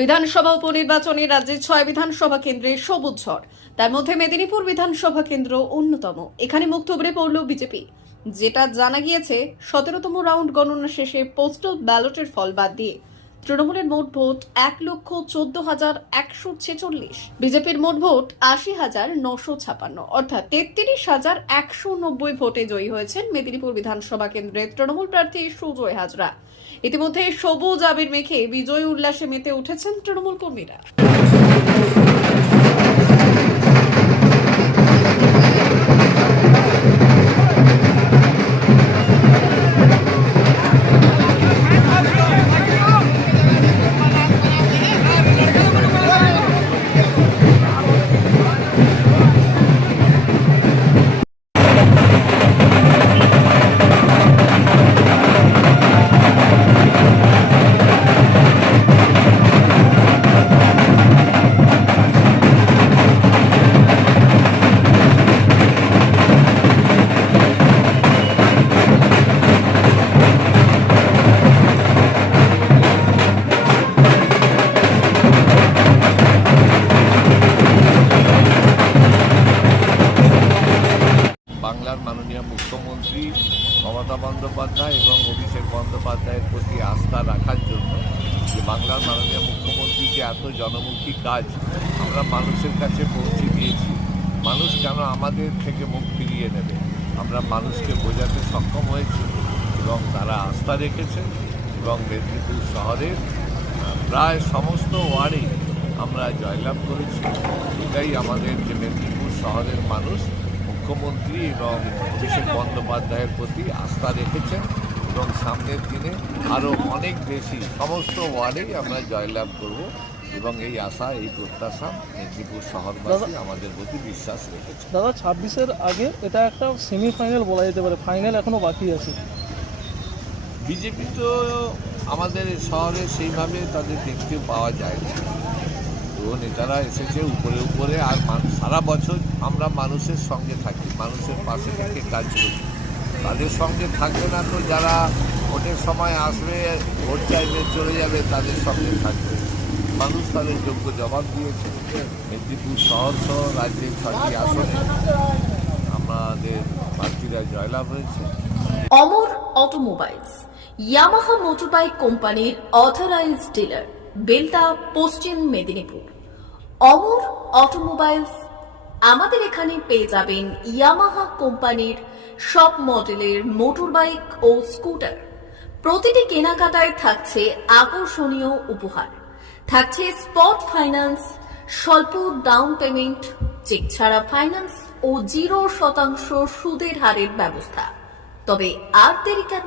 বিধানসভা উপনির্বাচনে রাজ্যের ছয় বিধানসভা কেন্দ্রে সবুজ ঝড়। তার মধ্যে মেদিনীপুর বিধানসভা কেন্দ্র অন্যতম। এখানে মুখ থুবড়ে পড়ল বিজেপি। যেটা জানা গিয়েছে, সতেরোতম রাউন্ড গণনা শেষে পোস্টাল ব্যালটের ফল বাদ দিয়ে তৃণমূলের মোট ভোট এক লক্ষ চোদ্দ হাজার একশো ছেচল্লিশ। বিজেপির মোট ভোট আশি হাজার নশো ছাপান্ন। অর্থাৎ তেত্রিশ হাজার একশো নব্বই ভোটে জয়ী হয়েছেন মেদিনীপুর বিধানসভা কেন্দ্রের তৃণমূল প্রার্থী সুজয় হাজরা। ইতিমধ্যে সবুজ আবির মেখে বিজয় উল্লাসে মেতে উঠেছেন তৃণমূল কর্মীরা। মাননীয় মুখ্যমন্ত্রী মমতা বন্দ্যোপাধ্যায় এবং অভিষেক বন্দ্যোপাধ্যায়ের প্রতি আস্থা রাখার জন্য যে বাংলার মাননীয় মুখ্যমন্ত্রী যে এত জনমুখী কাজ আমরা মানুষের কাছে পৌঁছে দিয়েছি। মানুষ কেন আমাদের থেকে মুখ ফিরিয়ে নেবে? আমরা মানুষকে বোঝাতে সক্ষম হয়েছি এবং তারা আস্থা রেখেছে এবং মেদিনীপুর শহরের প্রায় সমস্ত ওয়ার্ডেই আমরা জয়লাভ করেছি। এটাই আমাদের যে মেদিনীপুর শহরের মানুষ মুখ্যমন্ত্রী এবং অভিষেক বন্দ্যোপাধ্যায়ের প্রতি আস্থা রেখেছেন এবং সামনের দিনে আরও অনেক বেশি সমস্ত ওয়ার্ডেই আমরা জয়লাভ করব এবং এই আশা এই প্রত্যাশা মেদিনীপুর শহরবাসী আমাদের প্রতি বিশ্বাস রেখেছে। দাদা ছাব্বিশের আগে এটা একটা সেমিফাইনাল বলা যেতে পারে ফাইনাল এখনও বাকি আছে। বিজেপি তো আমাদের শহরে সেইভাবে তাদের দেখতে পাওয়া যায় না নেতারা এসেছে উপরে উপরে আর সারা বছর আমরা মানুষের সঙ্গে থাকি, মানুষের পাশে থেকে কাজ করি। তাদের সঙ্গে থাকবে না তো যারা ভোটের সময় আসবে, ভোট চাইবে চলে যাবে, তাদের সঙ্গে থাকবে। মানুষ তাদের যোগ্য জবাব দিয়েছে। মেদিনীপুর শহর সহ রাজ্যের ছয়টি আসনে আমাদের প্রার্থীরা জয়লাভ হয়েছে। অমর অটোমোবাইলস, ইয়ামাহা মোটরবাইক কোম্পানির অথরাইজড ডিলার বেলদা পশ্চিম মেদিনীপুর। অমর অটোমোবাইলস আমাদের এখানে পেয়ে যাবেন ইয়ামাহা কোম্পানির সব মডেলের মোটরবাইক ও স্কুটার। প্রতিটি কেনাকাটায় থাকছে আকর্ষণীয় উপহার। থাকছে স্পট ফাইন্যান্স, স্বল্প ডাউন পেমেন্ট, চেক ছাড়া ফাইন্যান্স ও জিরো শতাংশ সুদের হারের ব্যবস্থা। তবে আর দেরি কেন?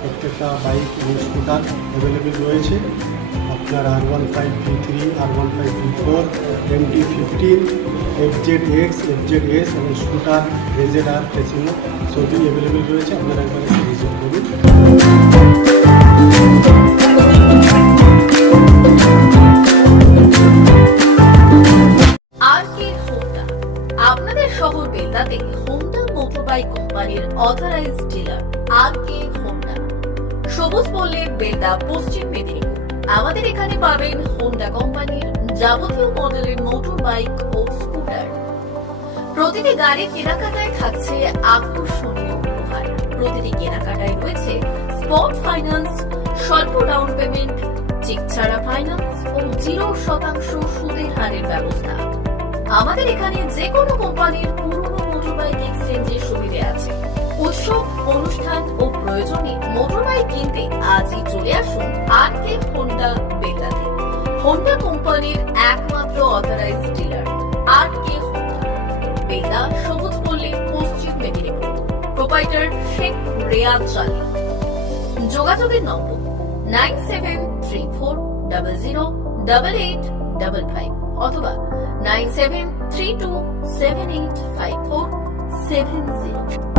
প্রত্যেকটা বাইক এবং স্কুটার অ্যাভেলেবেল রয়েছে। আপনার R one five three three R one five three four MT fifteen F Z X F Z S এবং স্কুটার রেজেড আর ফেসিনো সবই অ্যাভেলেবেল রয়েছে। আপনারা একবার ভিজিট করুন। আপনাদের শহর বেলদাতে হোন্ডা মোটরবাইক কোম্পানির authorised dealer R K Sabuj বললে বেলদা পশ্চিম মেদিনীপুর। আমাদের এখানে পাবেন হোন্ডা কোম্পানির যাবতীয় মডেলের মোটর বাইক ও স্কুটার প্রতিটি গাড়ির কেনাকাটায় থাকছে আকর্ষণীয় উপহার। প্রতিটি কেনাকাটায় রয়েছে স্পট ফাইন্যান্স স্বল্প ডাউন পেমেন্ট চেক ছাড়া ফাইন্যান্স ও জিরো শতাংশ সুদের হারের ব্যবস্থা। আমাদের এখানে যে কোনো কোম্পানির পুরনো মোটরবাইক এক্সচেঞ্জের সুবিধে আছে। উৎসব, অনুষ্ঠান ও প্রয়োজনে মোটরবাইক কিনতে আজই চলে আসুন আর কে হোন্ডা বেটাতে হোন্ডা কোম্পানির একমাত্র authorised dealer R K Honda Sabuj Palli Paschim Medinipur. Proprietor Sheikh Reyaz Chali যোগাযোগের number nine seven three four double zero double eight double five অথবা nine seven three two seven eight five four seven zero.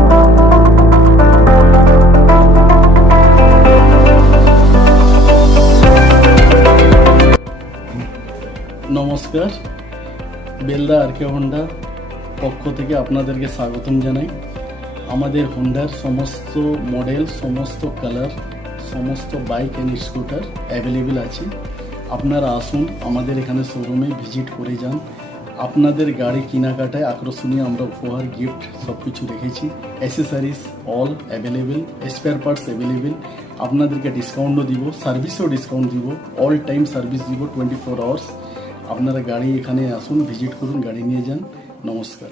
নমস্কার। বেলদা আর K Honda পক্ষ থেকে আপনাদেরকে স্বাগতম জানাই। আমাদের হন্ডার সমস্ত মডেল সমস্ত কালার সমস্ত বাইক অ্যান্ড স্কুটার অ্যাভেলেবেল আছে। আপনারা আসুন আমাদের এখানে শোরুমে ভিজিট করে যান। আপনাদের গাড়ি কেনাকাটায় আকর্ষণীয় আমরা উপহার গিফট সব কিছু রেখেছি। Accessories all available spare parts available আপনাদেরকে ডিসকাউন্টও দিব সার্ভিসও ডিসকাউন্ট দিব। অল টাইম সার্ভিস দিব টোয়েন্টি ফোর আওয়ার্স আপনারা গাড়ি এখানে আসুন ভিজিট করুন গাড়ি নিয়ে যান। নমস্কার।